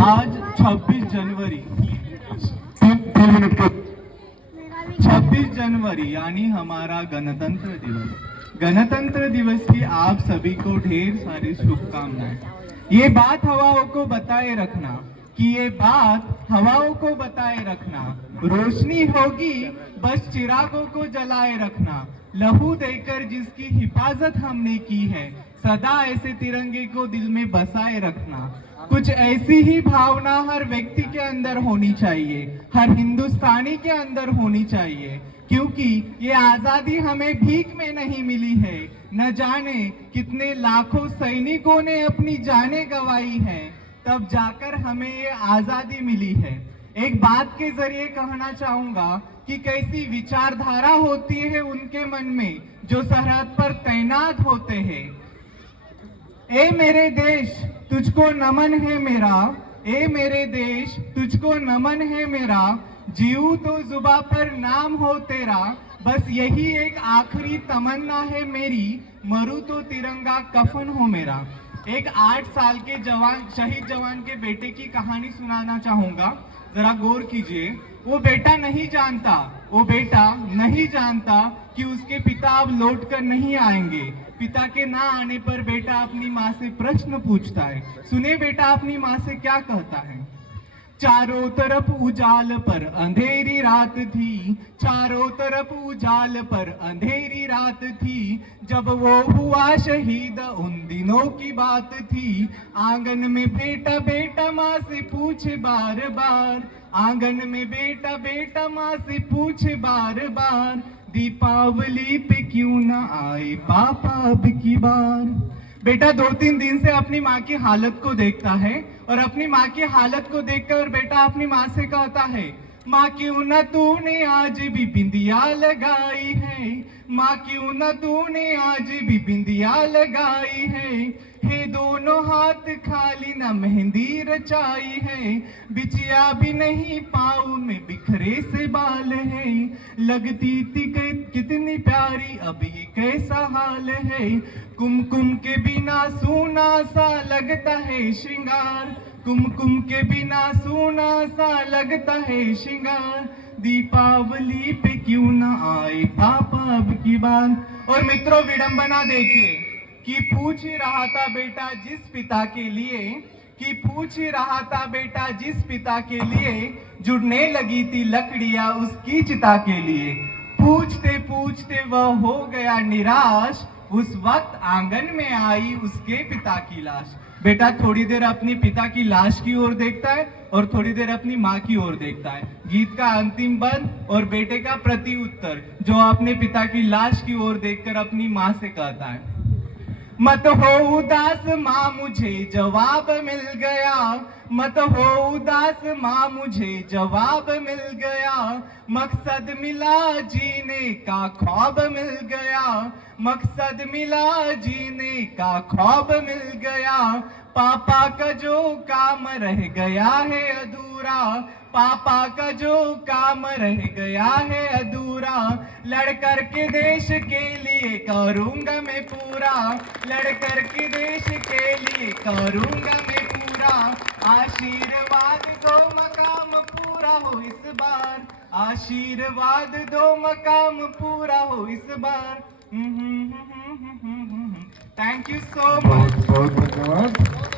आज 26 जनवरी 26 जनवरी यानी हमारा गणतंत्र दिवस। गणतंत्र दिवस की आप सभी को ढेर सारी शुभकामनाएं। ये बात हवाओं को बताए रखना कि ये बात हवाओं को बताए रखना, रोशनी होगी बस चिरागों को जलाए रखना। लहू देकर जिसकी हिफाजत हमने की है, सदा ऐसे तिरंगे को दिल में बसाए रखना। कुछ ऐसी ही भावना हर व्यक्ति के अंदर होनी चाहिए, हर हिंदुस्तानी के अंदर होनी चाहिए, क्योंकि ये आजादी हमें भीख में नहीं मिली है। न जाने कितने लाखों सैनिकों ने अपनी जानें गंवाई है, तब जाकर हमें ये आजादी मिली है। एक बात के जरिए कहना चाहूंगा कि कैसी विचारधारा होती है उनके मन में जो सरहद पर तैनात होते हैं। ए मेरे देश तुझको नमन है मेरा, ए मेरे देश तुझको नमन है मेरा, जीऊं तो जुबा पर नाम हो तेरा, बस यही एक आखिरी तमन्ना है मेरी, मरूं तो तिरंगा कफन हो मेरा। एक 8 साल के जवान, शहीद जवान के बेटे की कहानी सुनाना चाहूंगा, जरा गौर कीजिए। वो बेटा नहीं जानता कि उसके पिता अब लौट कर नहीं आएंगे। पिता के ना आने पर बेटा अपनी माँ से प्रश्न पूछता है। सुने बेटा अपनी माँ से क्या कहता है। चारों तरफ उजाल पर अंधेरी रात थी, चारों तरफ उजाल पर अंधेरी रात थी, जब वो हुआ शहीद उन दिनों की बात थी। आंगन में बेटा बेटा माँ से पूछे बार बार, आंगन में बेटा बेटा माँ से पूछे बार बार, दीपावली पे क्यों ना आए पापा अब की बार। बेटा 2-3 दिन से अपनी माँ की हालत को देखता है और अपनी माँ की हालत को देखकर बेटा अपनी माँ से कहता है, माँ क्यों न तूने आज भी बिंदिया लगाई है, माँ क्यों न तूने आज भी बिंदिया लगाई है दोनों हाथ खाली न मेहंदी रचाई है, बिछिया भी नहीं पाँव में बिखरे से बाल है, लगती थी कितनी प्यारी अब ये कैसा हाल है, कुमकुम के बिना सूना सा लगता है श्रृंगार, कुमकुम के बिना सूना सा लगता है श्रृंगार, दीपावली पे क्यों ना आए पापा अब की बार। और मित्रों विडंबना देखिए कि पूछ ही रहा था बेटा जिस पिता के लिए, कि पूछ ही रहा था बेटा जिस पिता के लिए, जुड़ने लगी थी लकड़ियां उसकी चिता के लिए। पूछते पूछते वह हो गया निराश, उस वक्त आंगन में आई उसके पिता की लाश। बेटा थोड़ी देर अपनी पिता की लाश की ओर देखता है और थोड़ी देर अपनी माँ की ओर देखता है। गीत का अंतिम बंद और बेटे का प्रति उत्तर जो अपने पिता की लाश की ओर देखकर अपनी माँ से कहता है। मत हो उदास माँ मुझे जवाब मिल गया, मत हो उदास माँ मुझे जवाब मिल गया, मकसद मिला जीने का ख्वाब मिल गया, मकसद मिला जीने का ख्वाब मिल गया, पापा का जो काम रह गया है अधूरा, पापा का जो काम रह गया है अधूरा, लड़कर के देश के लिए करूंगा मैं पूरा, लड़कर के देश के लिए करूंगा मैं पूरा, आशीर्वाद दो मकाम पूरा हो इस बार, आशीर्वाद दो मकाम पूरा हो इस बार। Thank you so much. बहुत धन्यवाद।